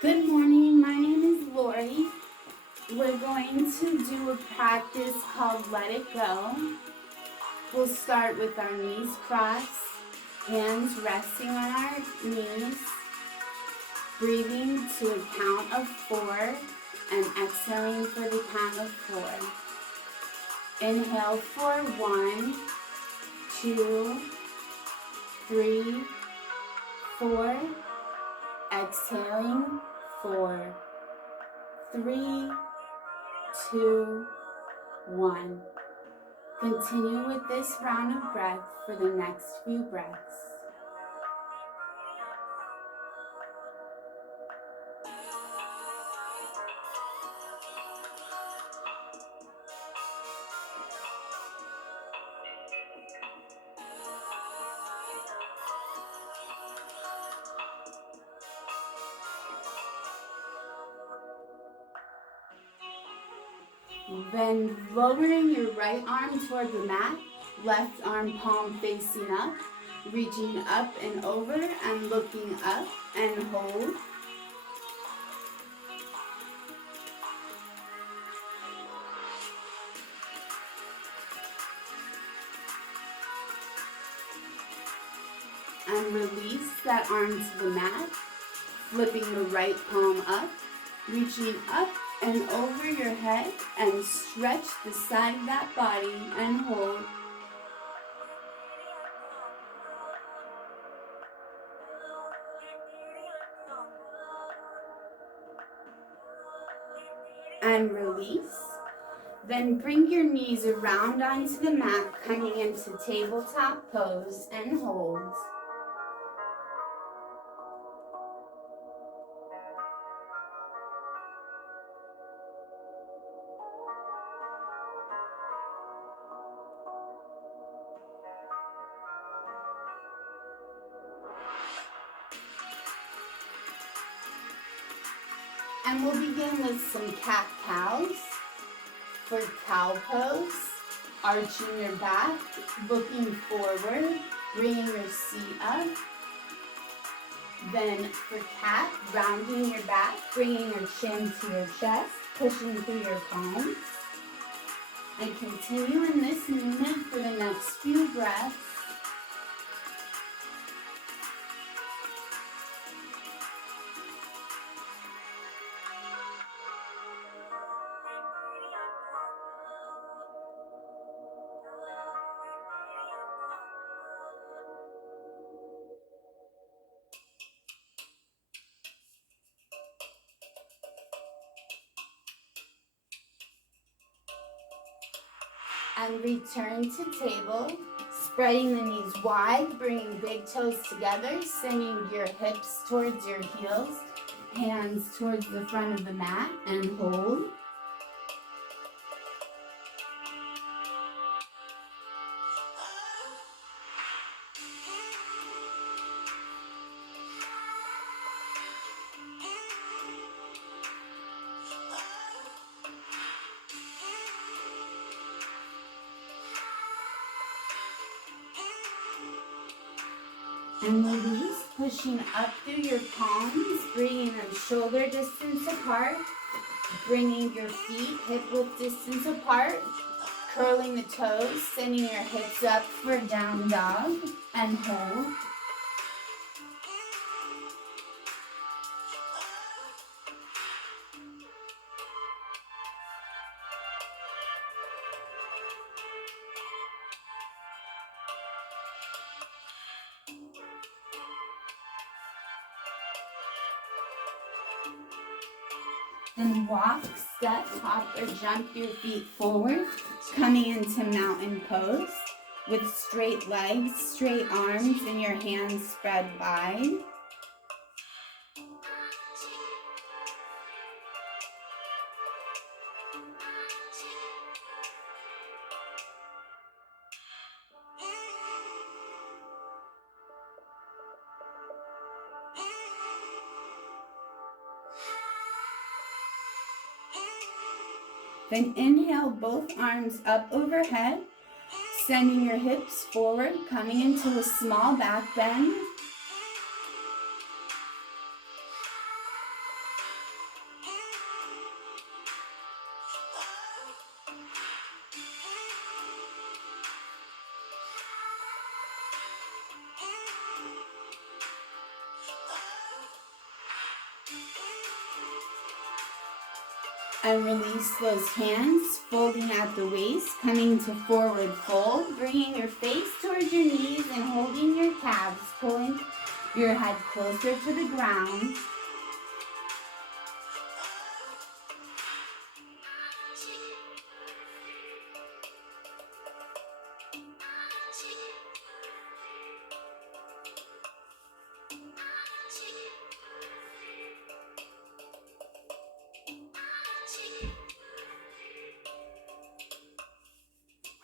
Good morning, my name is Lori. We're going to do a practice called Let It Go. We'll start with our knees crossed, hands resting on our knees, breathing to a count of 4 and exhaling for the count of 4. Inhale for 1, 2, 3, 4. Exhaling 4, 3, 2, 1. Continue with this round of breath for the next few breaths. Then lowering your right arm toward the mat, left arm palm facing up, reaching up and over and looking up and hold. And release that arm to the mat, flipping the right palm up, reaching up and over your head and stretch the side of that body and hold. And release. Then bring your knees around onto the mat, coming into tabletop pose and hold. And we'll begin with some cat-cows. For cow pose, arching your back, looking forward, bringing your seat up. Then for cat, rounding your back, bringing your chin to your chest, pushing through your palms. And continue in this movement for the next few breaths. And return to table, spreading the knees wide, bringing big toes together, sending your hips towards your heels, hands towards the front of the mat, and hold. And release, pushing up through your palms, bringing them shoulder distance apart, bringing your feet hip width distance apart, curling the toes, sending your hips up for down dog, and hold. Then walk, step, hop, or jump your feet forward, coming into mountain pose with straight legs, straight arms, and your hands spread wide. Then inhale both arms up overhead, sending your hips forward, coming into a small back bend. And release those hands, folding at the waist, coming to forward fold, bringing your face towards your knees and holding your calves, pulling your head closer to the ground.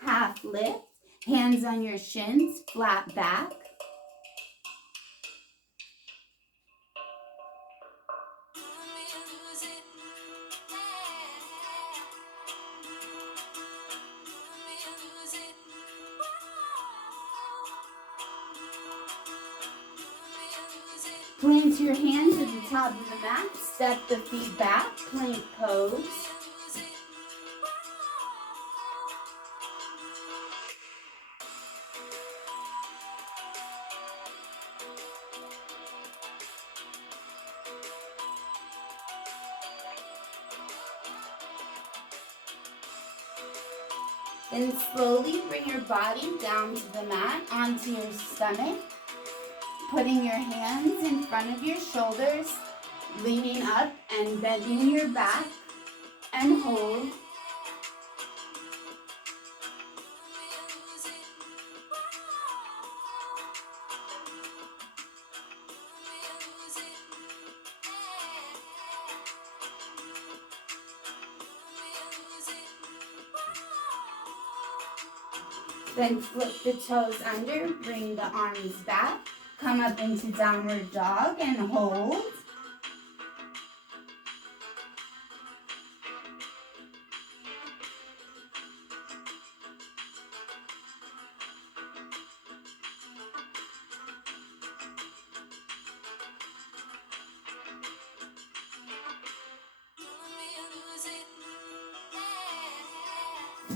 Half lift, hands on your shins, flat back. Plant your hands at the top of the mat, step the feet back, plank pose. Then slowly bring your body down to the mat, onto your stomach, putting your hands in front of your shoulders, leaning up and bending your back, and hold. Then flip the toes under, bring the arms back, come up into downward dog and hold.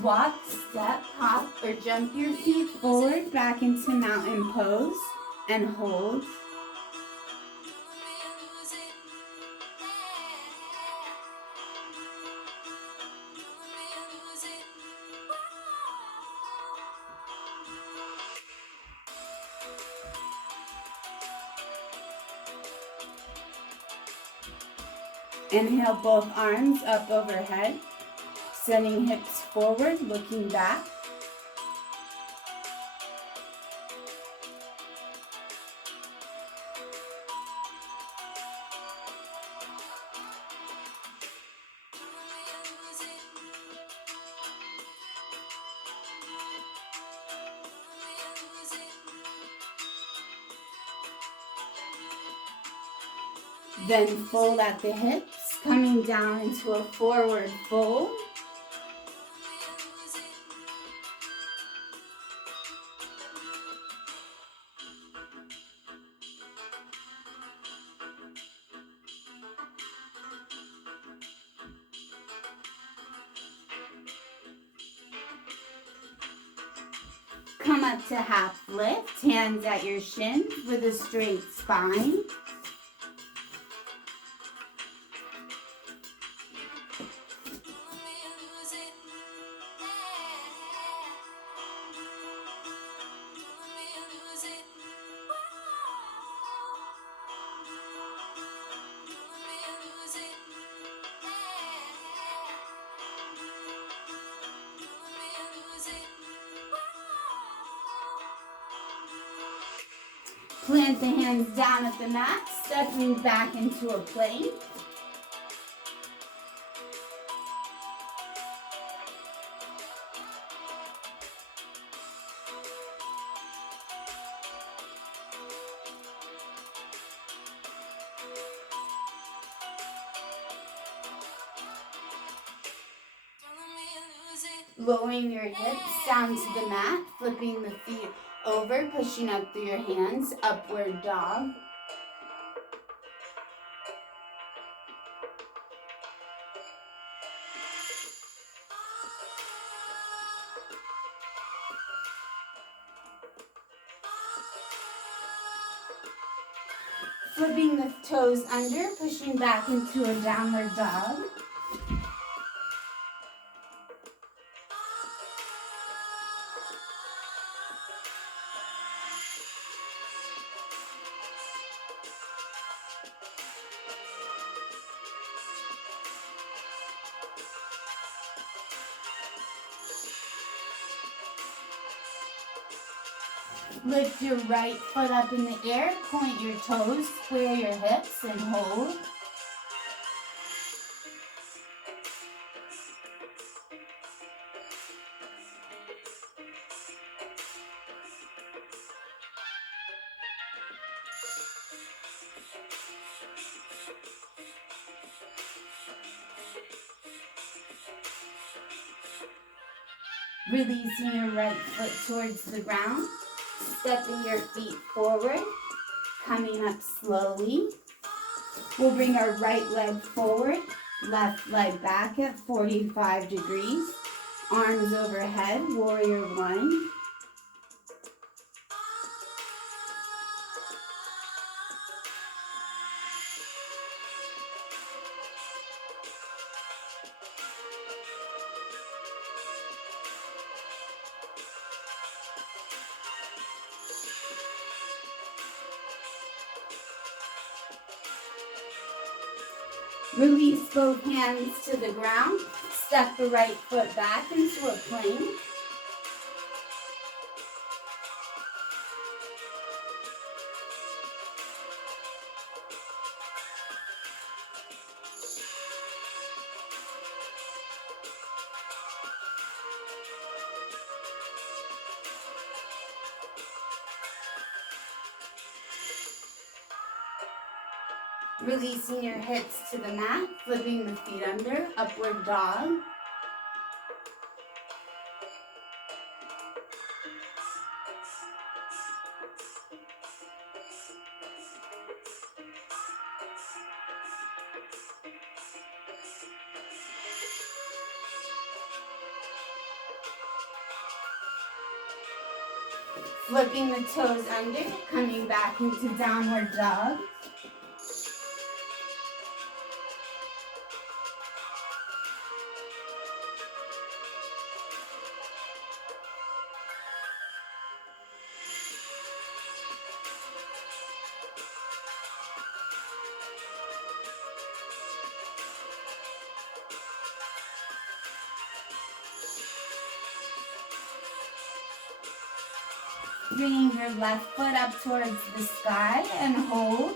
Walk, step, hop, or jump your feet forward back into mountain pose and hold. Inhale both arms up overhead. Sending hips forward, looking back. Then fold at the hips, coming down into a forward fold. Come up to half lift, hands at your shins with a straight spine. Plant the hands down at the mat, stepping back into a plank. Lowering your hips down to the mat, flipping the feet over, pushing up through your hands, upward dog. Flipping the toes under, pushing back into a downward dog. Lift your right foot up in the air, point your toes, square your hips, and hold. Releasing your right foot towards the ground, stepping your feet forward, coming up slowly. We'll bring our right leg forward, left leg back at 45 degrees, arms overhead, warrior one. Release both hands to the ground. Step the right foot back into a plank. Releasing your hips to the mat, flipping the feet under, upward dog. Flipping the toes under, coming back into downward dog. Bringing your left foot up towards the sky and hold.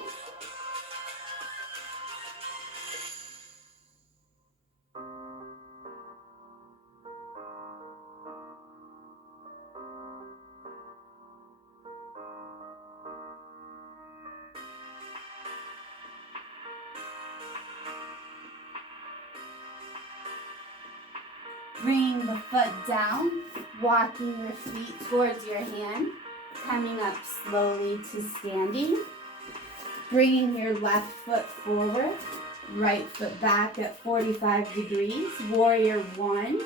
Bringing the foot down, walking your feet towards your hand, coming up slowly to standing. Bringing your left foot forward, right foot back at 45 degrees, warrior one.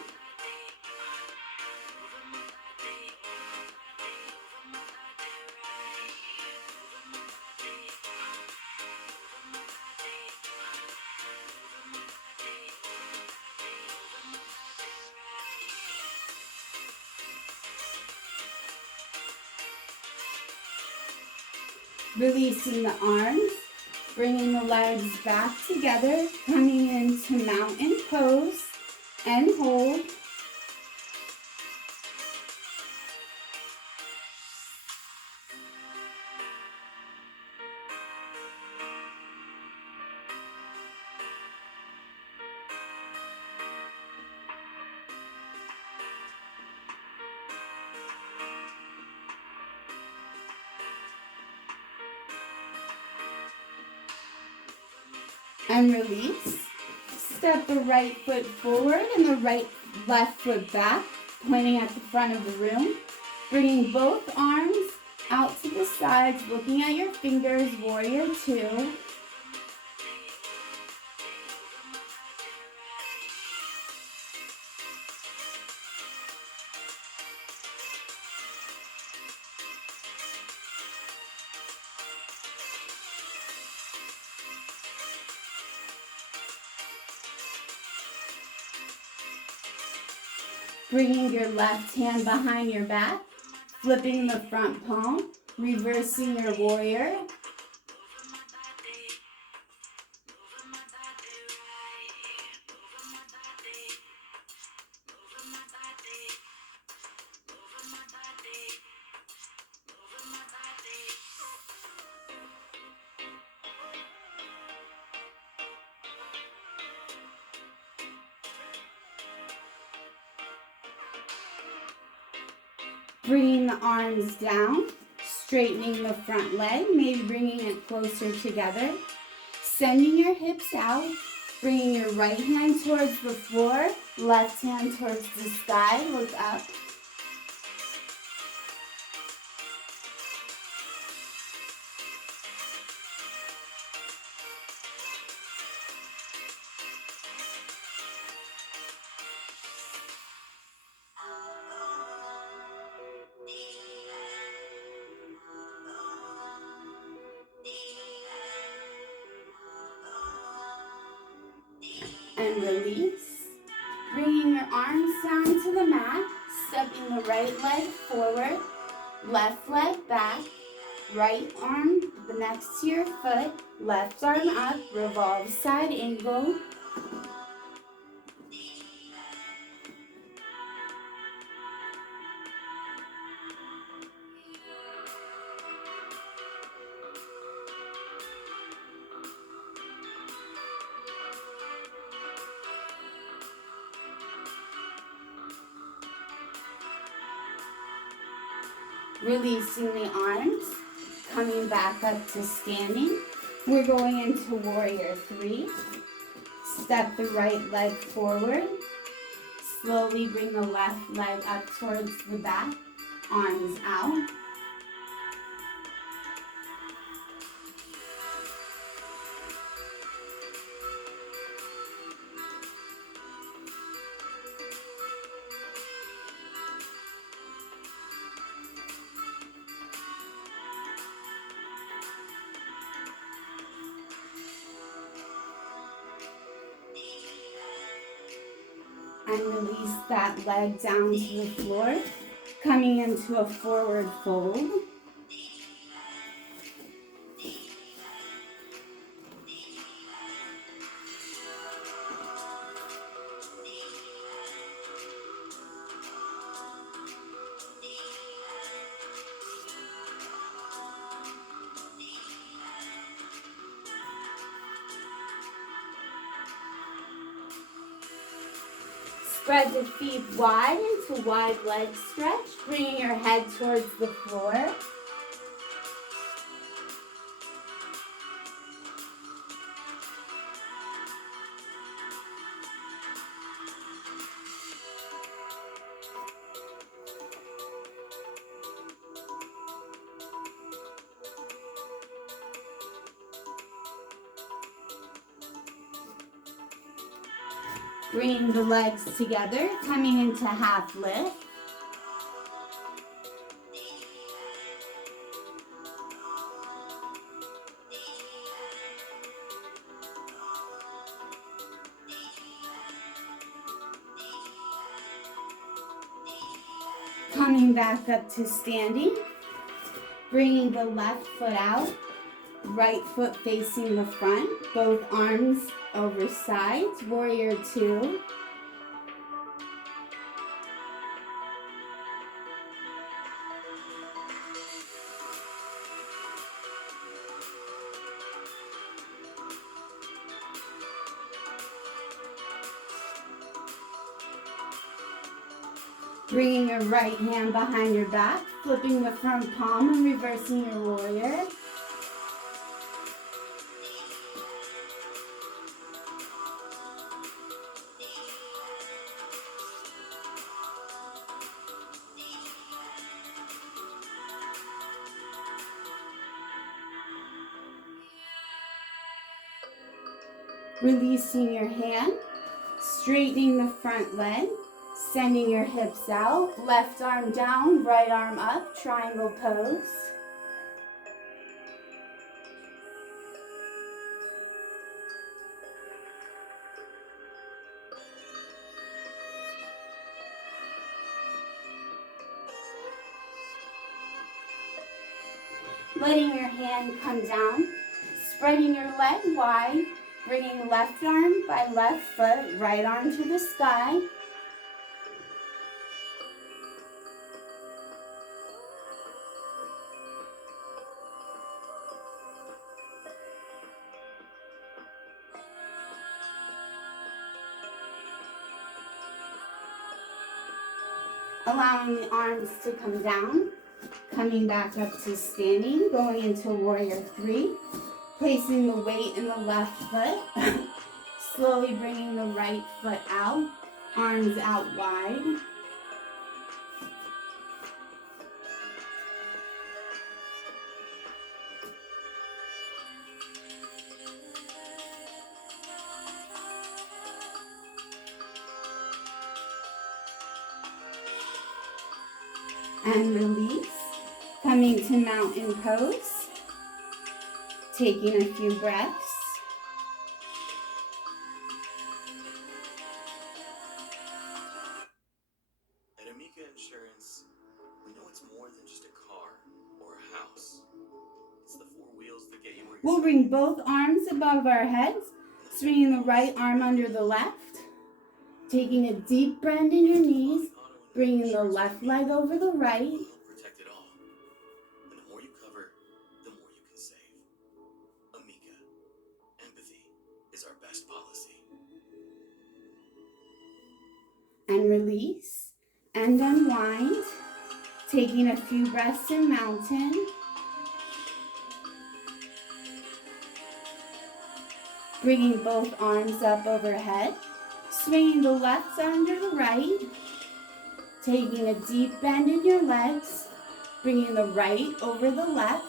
Releasing the arms, bringing the legs back together, coming into mountain pose and hold. And release. Step the right foot forward and the left foot back, pointing at the front of the room. Bringing both arms out to the sides, looking at your fingers, warrior two. Bringing your left hand behind your back, flipping the front palm, reversing your warrior. Bringing the arms down, straightening the front leg, maybe bringing it closer together. Sending your hips out, bringing your right hand towards the floor, left hand towards the sky, look up. And release. Bringing your arms down to the mat, stepping the right leg forward, left leg back, right arm next to your foot, left arm up, revolve side angle. Releasing the arms, coming back up to standing. We're going into warrior three. Step the right leg forward. Slowly bring the left leg up towards the back, arms out. And release that leg down to the floor, coming into a forward fold. Spread the feet wide into wide leg stretch, bringing your head towards the floor. Bringing the legs together, coming into half lift. Coming back up to standing, bringing the left foot out, right foot facing the front, both arms over sides, warrior two. Bringing your right hand behind your back, flipping the front palm and reversing your warrior. Releasing your hand, straightening the front leg, sending your hips out, left arm down, right arm up, triangle pose. Letting your hand come down, spreading your leg wide, bringing left arm by left foot, right arm to the sky. allowing the arms to come down, coming back up to standing, going into warrior 3, placing the weight in the left foot, slowly bringing the right foot out, arms out wide. And release, coming to mountain pose, taking a few breaths. At Amica Insurance, we know it's more than just a car or a house. It's the four wheels that get you where We'll bring both arms above our heads, swinging the right arm under the left, taking a deep bend in your knees, bringing the left leg over the right. Protect it all. And the more you cover, the more you can save. Amica, empathy is our best policy. And release and unwind, taking a few breaths in mountain. Bringing both arms up overhead, swinging the left under the right, taking a deep bend in your legs, bringing the right over the left.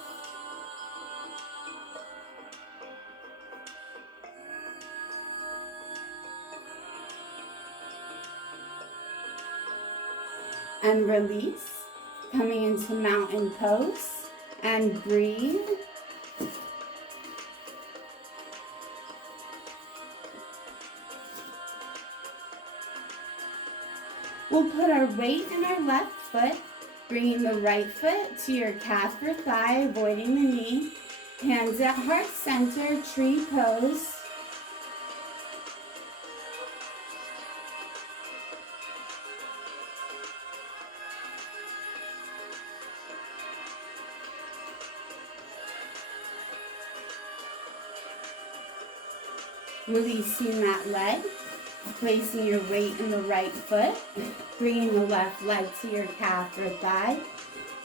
And release, coming into mountain pose, and breathe. We'll put our weight in our left foot, bringing the right foot to your calf or thigh, avoiding the knee. Hands at heart center, tree pose. Releasing that leg, placing your weight in the right foot, bringing the left leg to your calf or thigh.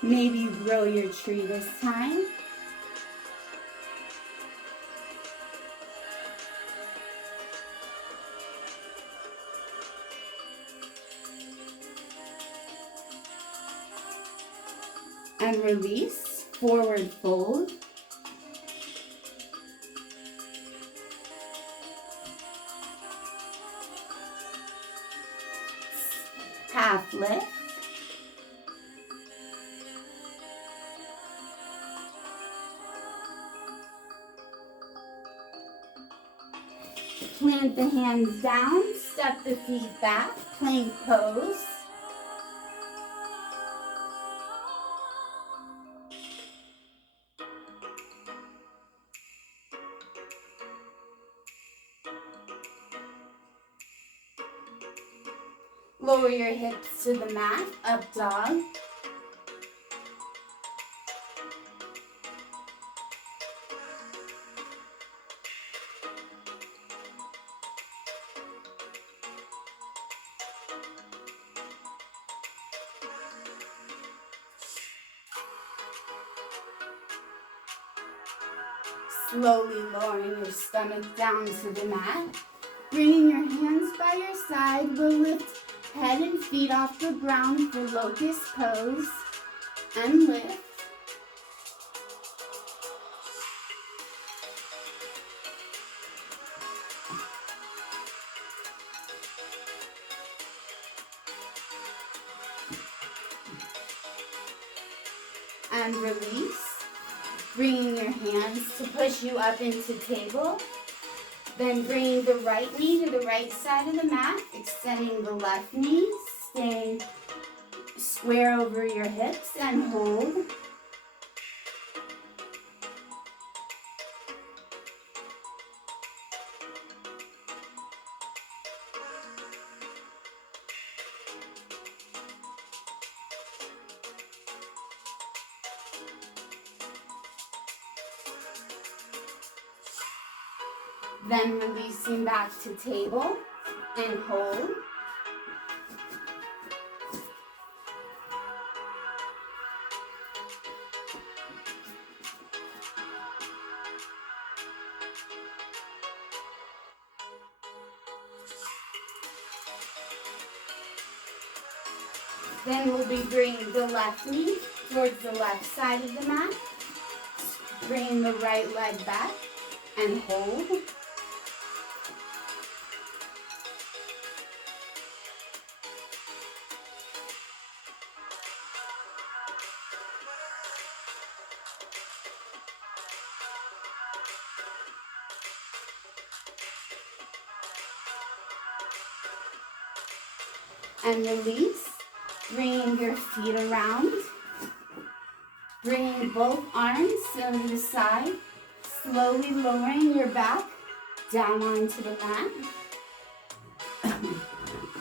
Maybe grow your tree this time. And release, forward fold. Half lift. Plant the hands down, step the feet back, plank pose. Lower your hips to the mat, up dog. Slowly lowering your stomach down to the mat. Bringing your hands by your side, we'll lift head and feet off the ground for locust pose. And lift. And release. Bringing your hands to push you up into table. Then bringing the right knee to the right side of the mat, extending the left knee, staying square over your hips and hold. Then releasing back to table and hold. Then we'll be bringing the left knee towards the left side of the mat. Bringing the right leg back and hold. And release. Bringing your feet around. Bringing both arms to the side. Slowly lowering your back down onto the mat.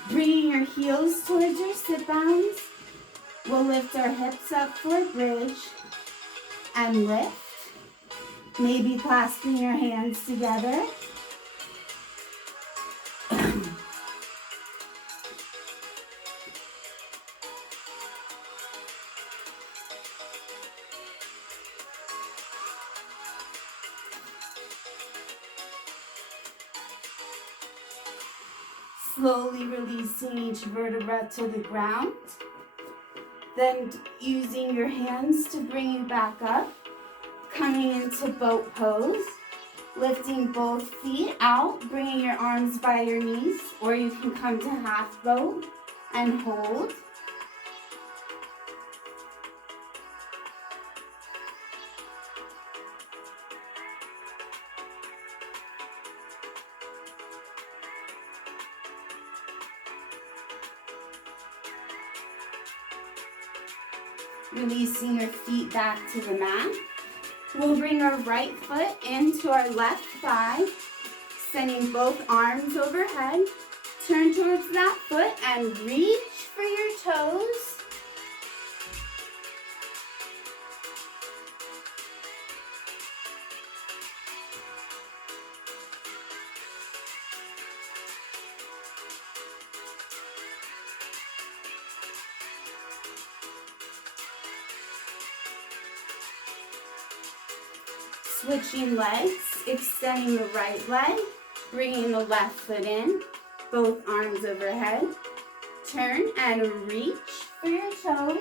Bringing your heels towards your sit bones. We'll lift our hips up for a bridge. And lift. Maybe clasping your hands together. Slowly releasing each vertebra to the ground. Then using your hands to bring you back up. Coming into boat pose. Lifting both feet out, bringing your arms by your knees, or you can come to half boat and hold. Releasing your feet back to the mat. We'll bring our right foot into our left thigh, sending both arms overhead. Turn towards that foot and reach for your toes. Switching legs, extending the right leg, bringing the left foot in, both arms overhead. Turn and reach for your toes.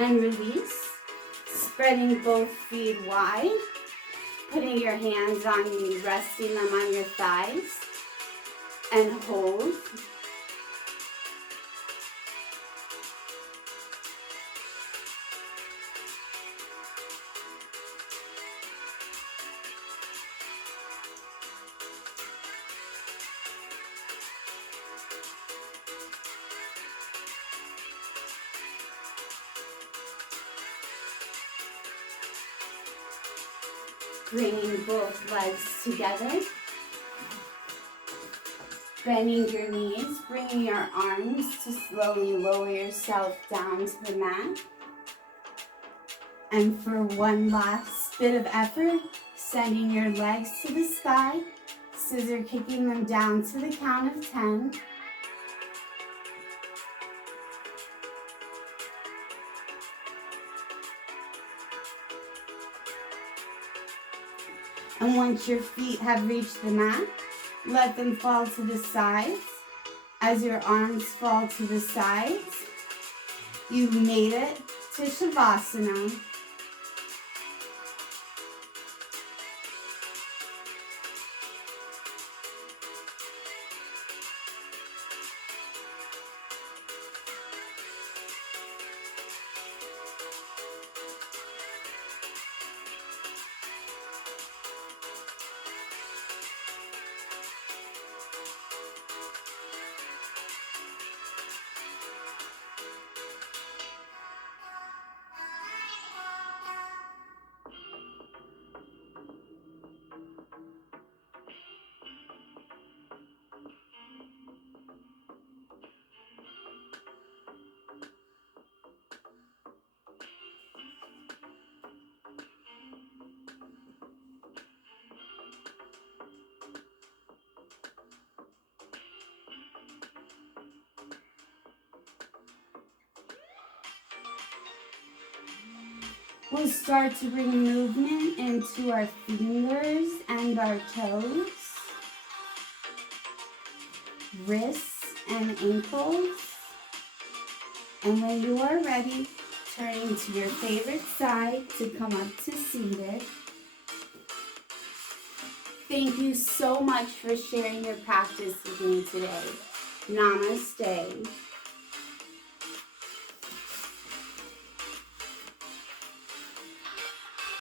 And release, spreading both feet wide, putting your hands on you, resting them on your thighs, and hold. Bringing both legs together. Bending your knees, bringing your arms to slowly lower yourself down to the mat. And for one last bit of effort, sending your legs to the sky, scissor kicking them down to the count of 10. And once your feet have reached the mat, let them fall to the sides. As your arms fall to the sides, you've made it to Shavasana. We'll start to bring movement into our fingers and our toes, wrists and ankles. And when you are ready, turning to your favorite side to come up to seated. Thank you so much for sharing your practice with me today. Namaste.